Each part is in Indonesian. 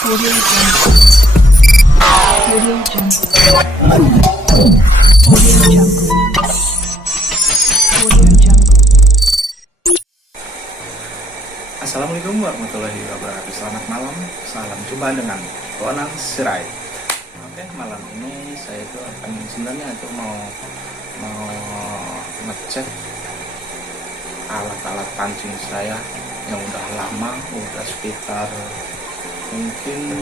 Audio Jungle. Audio Jungle. Audio Jungle. Audio Jungle. Assalamualaikum warahmatullahi wabarakatuh. Selamat malam, salam jumpa dengan Bonang Sirait. Oke, malam ini saya itu akan sebenarnya itu mau ngecek alat-alat pancing saya yang udah lama, udah sekitar mungkin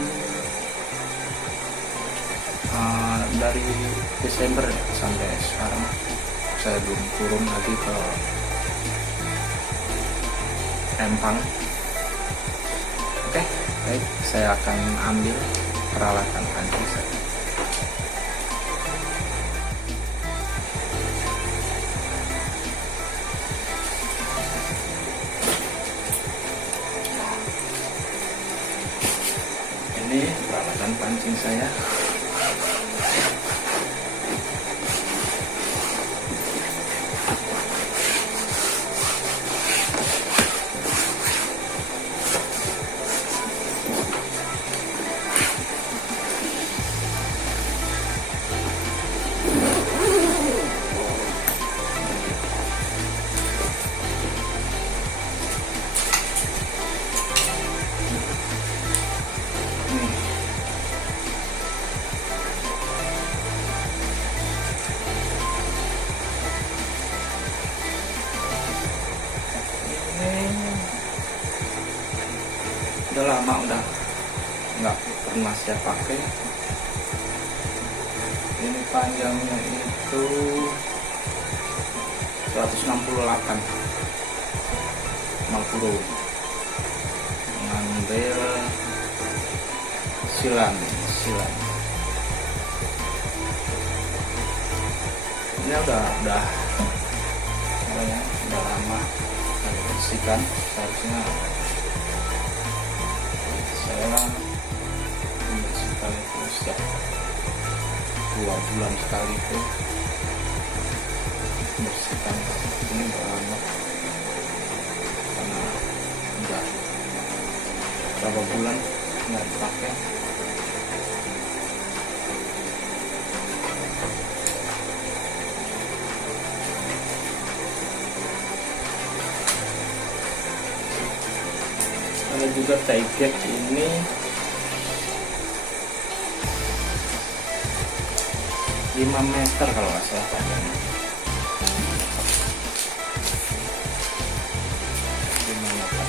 dari Desember ya, sampai sekarang saya belum turun lagi ke Empang. Oke, baik, saya akan ambil peralatan pancing saya. Ini peralatan pancing saya. Udah lama, udah nggak pernah saya pakai. Ini panjangnya itu 168 50, mengambil silan. Ini udah lama saya bersihkan. Seharusnya saya membersihkan itu setiap 2 bulan sekali itu bersihkan. Ini udah lama karena udah berapa bulan nggak dipakai. Ada juga tie gap ini 5 meter kalau nggak salah panjangnya. 5 meter.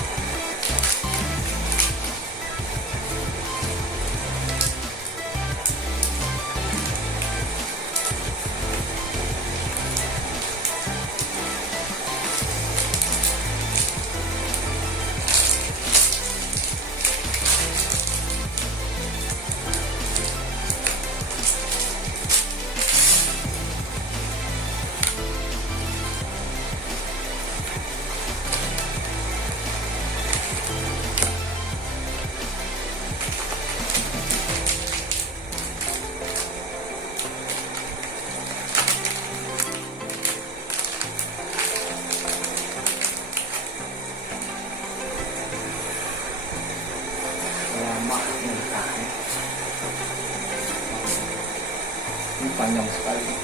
Ini panjang sekali,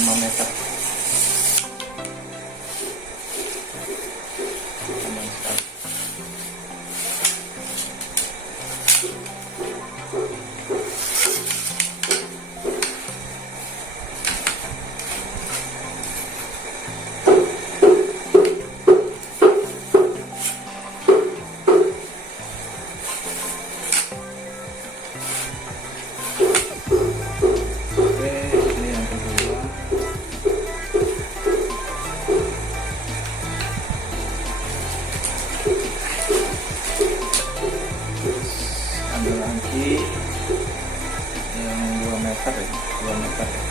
5 meter. Panjang sekali. Lagi yang 2 meter ya, 2 meter ya.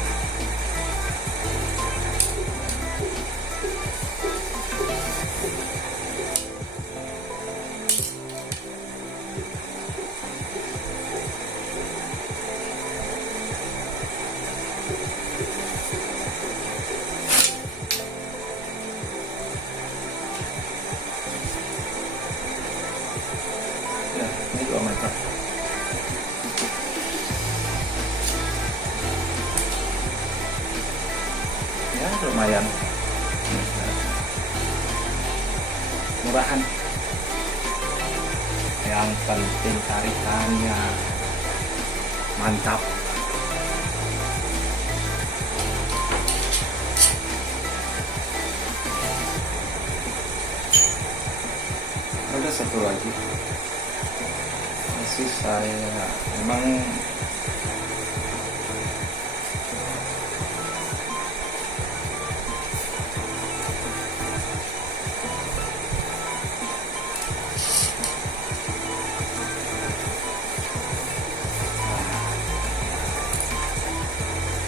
Ya, ini 2 meter. lumayan murahan. Yang penting tarikannya mantap. Ada satu lagi masih saya memang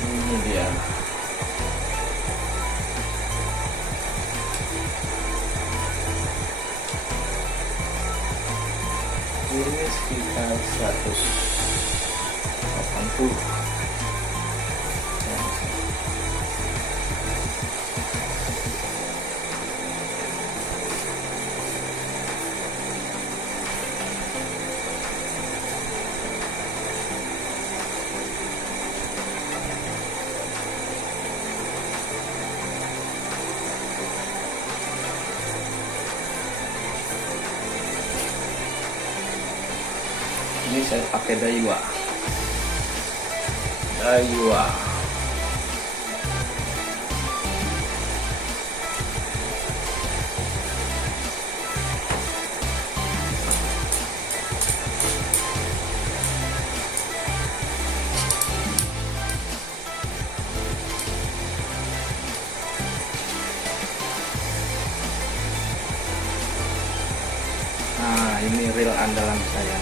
ini dia. Ini sekitar 180. Ini saya pakai Daiwa. Nah, ini reel andalan saya.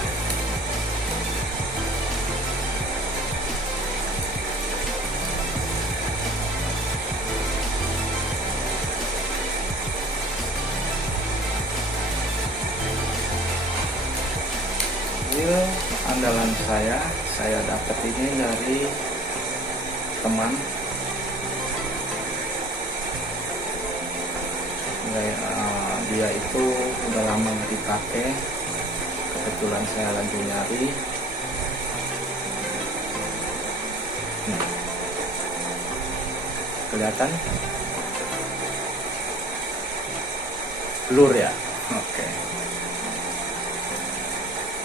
Reel andalan saya dapat ini dari teman. Dia itu udah lama nggak dipakai, kebetulan saya lagi nyari. Kelihatan blur ya. Oke.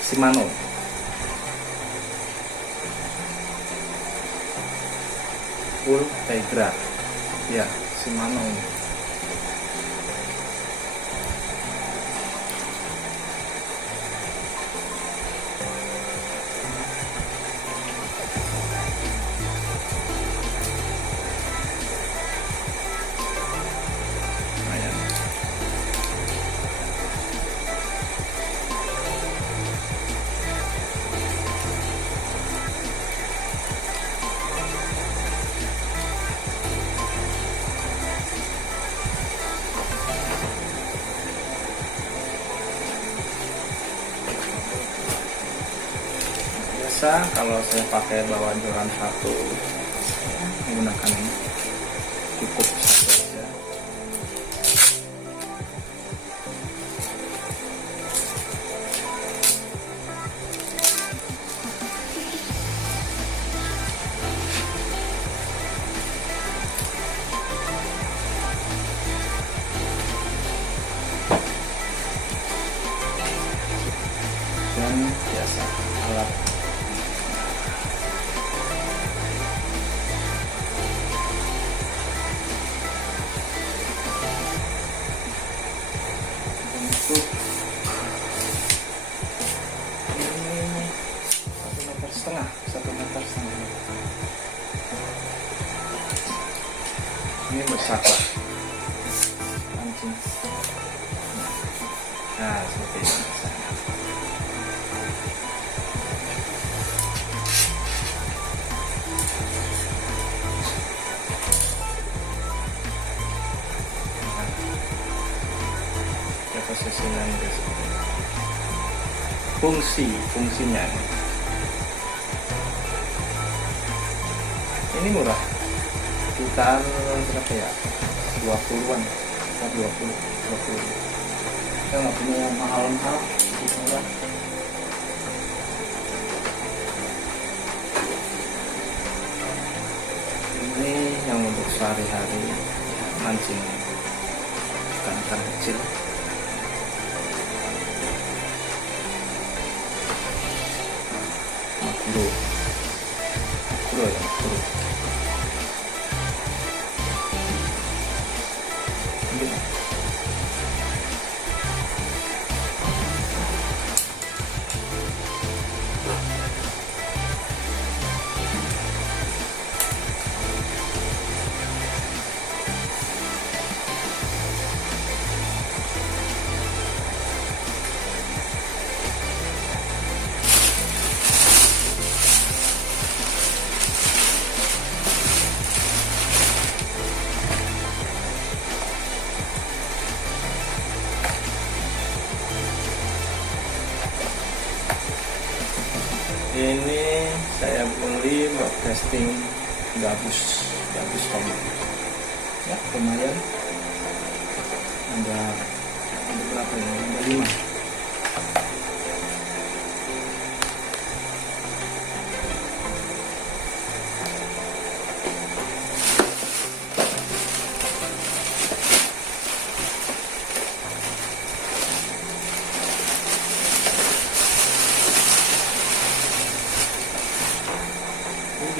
Shimano Ultegra ya, Shimano ini. Lumayan. Biasa kalau saya pakai bawa joran satu, menggunakan ini cukup satu aja. Dan biasa alat untuk ini 1,5 meter, 1,5 meter. Ini besar lah pancing. Nah, seperti ini. Posisinya ini fungsinya ini murah, sekitar berapa ya, 20-an, sekitar 20. Saya nggak punya yang mahal-mahal, murah. Ini yang untuk sehari-hari. mancing ikan kecil. Makro ya, makro. Ini saya beli buat testing gabus tom. Ya lumayan. Ada berapa ini? Ada 5.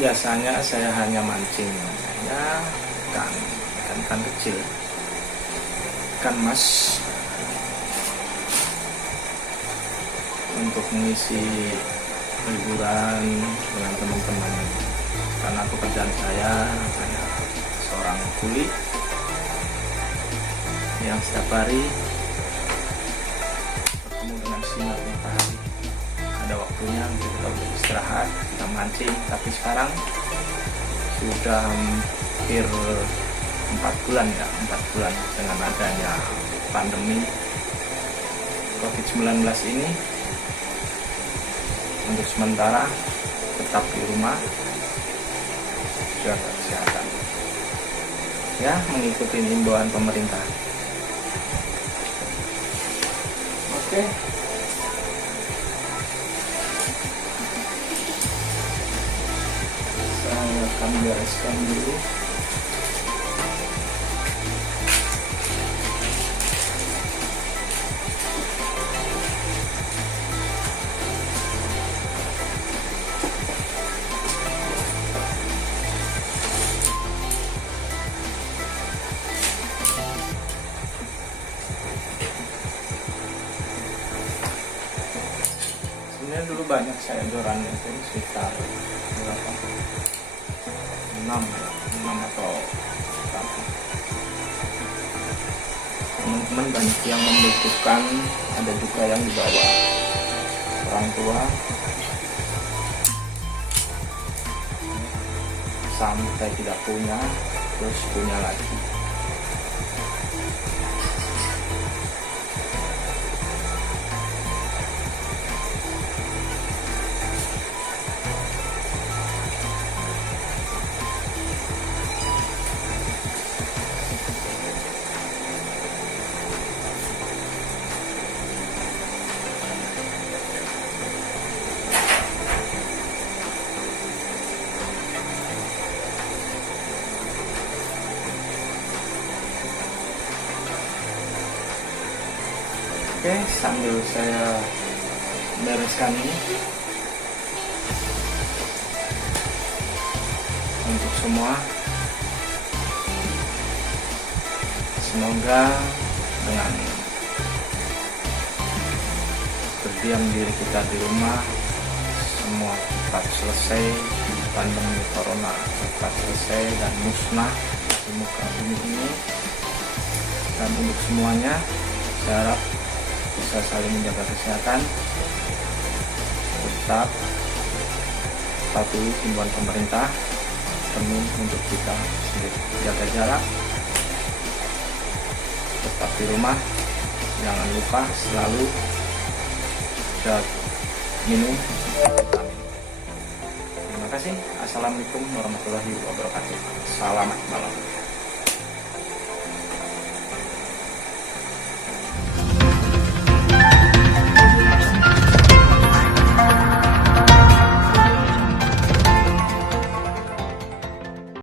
Biasanya saya hanya mancing ya ikan kecil, ikan mas, untuk mengisi liburan dengan teman-teman. Karena pekerjaan saya hanya seorang kuli yang setiap hari bertemu dengan sinar matahari. Ada waktunya untuk kita beristirahat, kita mancing. Tapi sekarang sudah hampir 4 bulan dengan adanya pandemi COVID-19 ini, untuk sementara tetap di rumah, jaga kesehatan ya, mengikuti himbauan pemerintah. Oke. Saya akan bereskan dulu. Sebenarnya dulu banyak saya joran itu sekitar berapa? 6 atau berapa. Teman-teman banyak yang membutuhkan, ada juga yang dibawa orang tua sampai tidak punya, terus punya lagi. Oke, sambil saya bereskan ini, untuk semua, semoga dengan berdiam diri kita di rumah, semua cepat selesai, pandemi corona cepat selesai dan musnah di muka bumi ini. Dan untuk semuanya, saya harap bisa saling menjaga kesehatan, tetap patuhi himbauan pemerintah, demi untuk kita sendiri. Jaga jarak, tetap di rumah, jangan lupa selalu minum vitamin. Terima kasih. Assalamualaikum warahmatullahi wabarakatuh. Selamat malam.